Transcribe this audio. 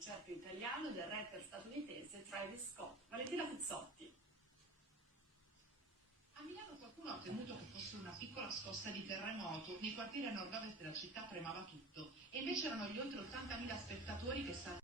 concerto italiano del rapper statunitense Travis Scott. Valentina Pizzotti. A Milano qualcuno ha temuto che fosse una piccola scossa di terremoto, nei quartieri a nord-ovest della città tremava tutto, e invece erano gli oltre 80.000 spettatori che stavano